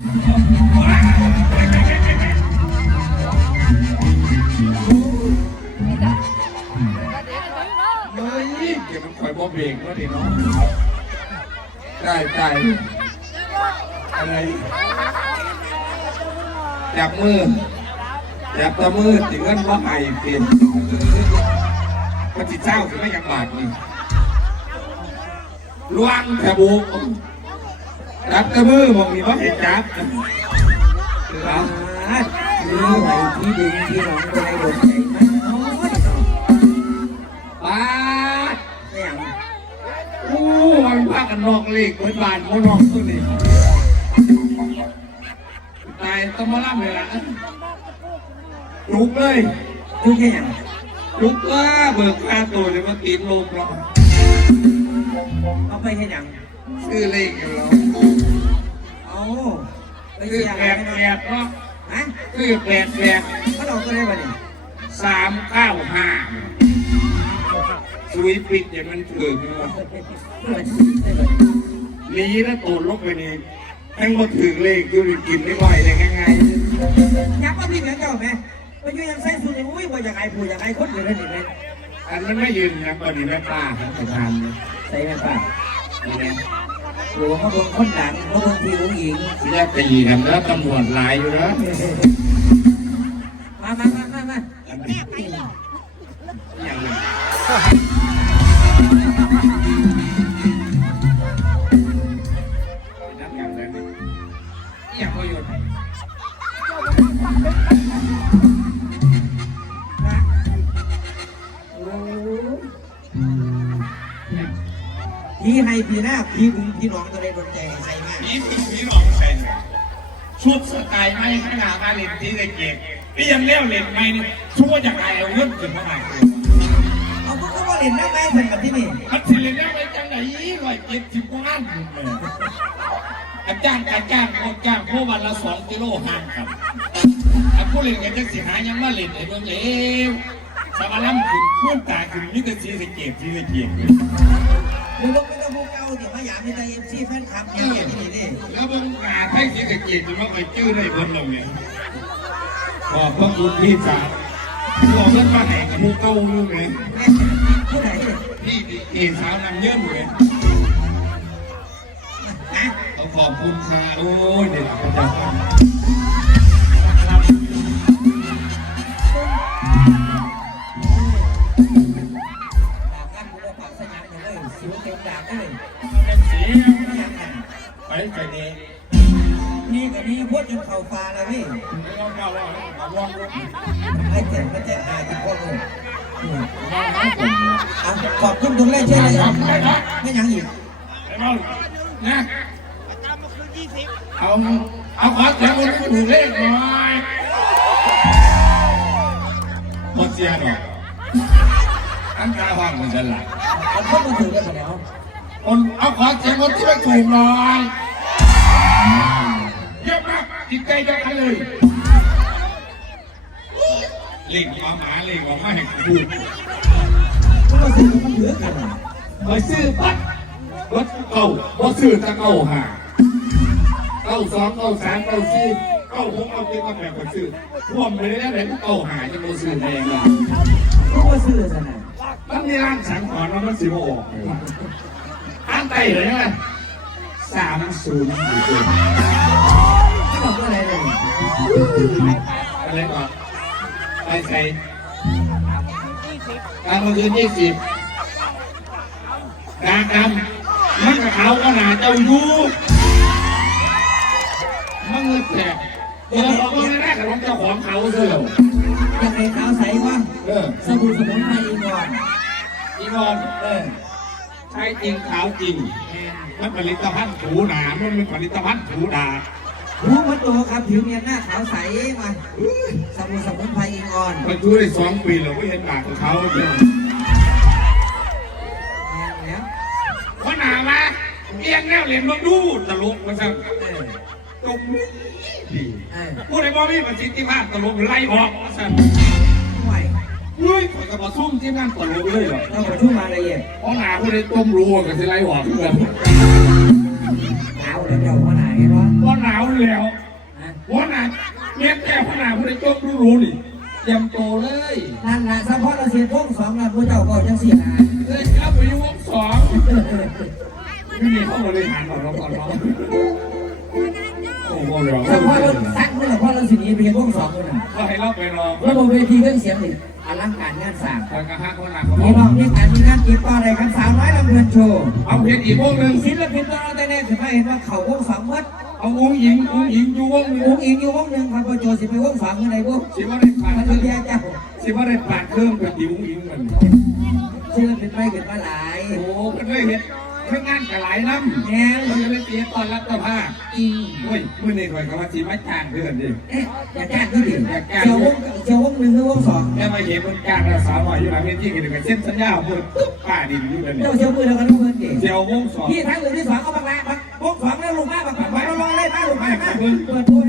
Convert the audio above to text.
เฮ้ยเดี๋ยวมันคอยบอเบรกแล้วดิเนาะได้ได้อะไรจับมือจับตะมือถึงเงินว่าไห้เปลี่ยนมันจิตเจ้าคือไม่อยากบาดนี่ลวงแถบุก จับตะมือมองมีว่าเห็นจับครับมีไหวที่ดึงที่หลังใจโดนใจมันน้อยบาดไม่ยอู้มันพากันนอกเลขเหมือนบานโมนอกตัวนี้ตายต้องมาล่ำเลยล่ะลุกเลยคือแค่ย่างลุกว่าเบิกค่าตัวเดี๋ยมาตีนลมเราเอาไปแค่ย่าง ซื้อเลขอยู่แล้วเอาไปซื้ออย่างแปไรดแปเนาะดเนาะฮะซื้อแปดแปดเขาเอาก็ได้ป่ะเนี่ยสามเก้าห้าสวีปิดอย่างมันเกิดขึ้นมาหนีแล้วตูดลบไปนี่ทั้งหมดถือเลขอยู่ในกินไม่ไหวได้ง่ายๆยักษ์ว่าพี่เหมือนเจ้าไหมไปอยู่ยังใส่สูทอุ้ยว่าอย่างไรผู้อย่างไรคนเดียวนั่นเองไหมอันมันไม่ยืนนะตอนนี้แม่ป้าครับประธานเนี่ยใส่แม่ป้า นี่นะ หลวงเขาโดนคนดังเขาโดนทีผู้หญิงที่แรกตีกันแล้วตำรวจหลายอยู่นะมามามามามาอันนี้อย่างหนึ่งนั พี่ให้พี่หน้าพี่บุญพี่น้องตัวใดโดนใจใส่มากผีผีผีหลอกใส่เนี่ยชุดสไตล์ไม่ขนาดมาเล่นที่ได้เก่งนี่ยังเลี้ยวเล่นไม่นี่ชั่วจากไหนเอาเงินถึงเท่าไหร่เอาพวกเขาบอกเล่นหน้าไม้เหมือนกับที่นี่มันสิเล่นได้ไปจังไหนร้อยเจ็ดสิบกว่าล้านอยู่เลยอาจารย์การจ้างโคจ้างโควันละสองกิโลห่างครับอันผู้เล่นกันจะสิหายังมาเล่นไอ้เบิ่งเอวสมาล้ำขึ้นพุ่นตาขึ้นนี่ก็สีสะเก็บสีสะเก็บ หรือว่าเป็นตะบูเก่าที่มาอยากมีแต่เอฟซีแฟนคลับเนี่ยที่นี่นี่แล้วเบิ่งงาไทยสีสะเก็บจะมาไปจื้อได้เบิ่งเราเนี่ยขอบพระคุณพี่สาวบอกเพิ่นมาแห่กับหมูเก่าอยู่ไงผู้ไหนพี่เอสาวนำเยื่อมเลยนะเขาขอบคุณค่ะโอ้ยเดี๋ยวเราจะ ไม่ต้องก้าวว่าระวังไอ้เจ็บมันเจ็บหายทุกคนเลยเอาขอบคุณทุกแรงเชื่อเลยไม่ยังอีกไอ้บอลนะเอาเอาขอเสียงคนที่ถูกเลขหน่อยหมดเสียหรอกอันกาว่างมันจะหลับเอาพวกมันถือกันไปแล้วคนเอาขอเสียงคนที่ไม่ถูกหน่อยเยอะมากจิตใจกันเลย เล่งมาหมาเล่งออกมาแห่งกูพวกมันถือมันถือกันไปซื้อปัดรถเก่าบ่ซื้อตะเก่าหาเก้าสองเก้าสามเก้าสี่เก้าหกเก้าเจ็ดเก้าแปดก็ซื้อรวมไปเลยนะเดี๋ยวเก้าหาจะบ่ซื้อแพงละพวกมันซื้อสนะมันมีร้านสังขารมันสิบ่ออกเลยอ่านไต่เลยนะสามศูนย์อยู่ตัวไม่บอกอะไรเลยอะไรก่อน ไปใส่การเมื่อคืนยี่สิบดากดำมันกับเขาก็หนาเจ้าอยู่มันเงินแตกเออเขาก็ไม่ได้กับรองเจ้าของเขาเสืออยากให้ขาวใสว่าเออสบู่สมุนไพรอีกก่อนอีบอลเออใช้จริงขาวจริงมันผลิตภัณฑ์ถูหนามันเป็นผลิตภัณฑ์ถูดา หูมันโตครับผิวเนียนหน้าขาวใสมาสบู่สมุนไพรอีกอ่อนมันช่วยได้สองปีเราไม่เห็นปากของเขาเลยแล้วว่าหนามาเอียงแนวเหรียญมึงดูตลกมาสั่งเออจมนี่ดีเออพูดในบ่มีประสิทธิภาพตลกไล่ออกมาสั่งไหวเฮ้ยข่อยกับมาซุ่มที่นั่นตลกเลยเหรอเราไปช่วยมาละเอียดเพราะหนาพูดในต้มรัวกับสิไล่ออกเพื่อนหนาวแล้วเดี๋ยวมา ไหนเนาะว่าว่าหนาวแล้วนะว่าหนาวเมียแก่ขนาดผู้ใดจมรู้รู้นี่เตรียมโตวเลยนั่นแหละสัพพอเราเสียท่งสองแล้วผู้เจ้าก็จังสี่นะเลยครับไปอยุ่วงสองไม่มีเข้าบริหารหรอกเราก่อนเนาะโอ้โหเดี๋ยวสัพพอเราสักเมื่อพอเราสิหนีไปเห็นท่งสองคนน่ะก็ให้เราไปรอระบบเวทีเครื่องเสียงนี่อ ลังการงานสร้างทางกระหักคนหนักมีน้องมีการมีงานกีบต่ออะไรกันสาวน้อยลำเพลินโชว์เอาเพชรอีกพวกหนึ่งศิลปินตัวเราแต่แรกถึงไม่เห็นว่าเขาวงสองมัดเอาอุ้งหญิงอุ้งหญิงอยู่วงหนึ่งวงอีกอยู่วงหนึ่งครับพอโจสิไปวงสองอะไรวงสิว่าได้ผ่านมันเคก็รื่องแย่เจ้าสิว่าได้ผ่านเครื่องกับอุ้งหญิงมันศิลปินไปเกิดมาหลายโอ้ก็ได้เห็น เครื่องงานกับหลายน้ำแง่เราจะได้เตรียมตอนรับเจ้าภาพจริงโอ้ยมื่อนี้ข่อยก็ว่าสิมาจ้างเพื่อนดิเอ๊ะอย่าจ้างที่ดิเจ้าวงเจ้าวงหนึ่งหรือวงสองแล้วมาเห็นมันจ้างเราสาวหน่อยอยู่หลังเวทีกันเลยเส้นสัญญาของเพื่อนปุ๊บป้าดินอยู่กันเนี่ยเจ้าเชียวมือเรากันทุกคนดิเจียววงสองพี่ทั้งหนึ่งที่สองเอาบักละบักวงสองแล้วลงมาบักบักบักรอเลยมาลงมามาเปิดตัวใน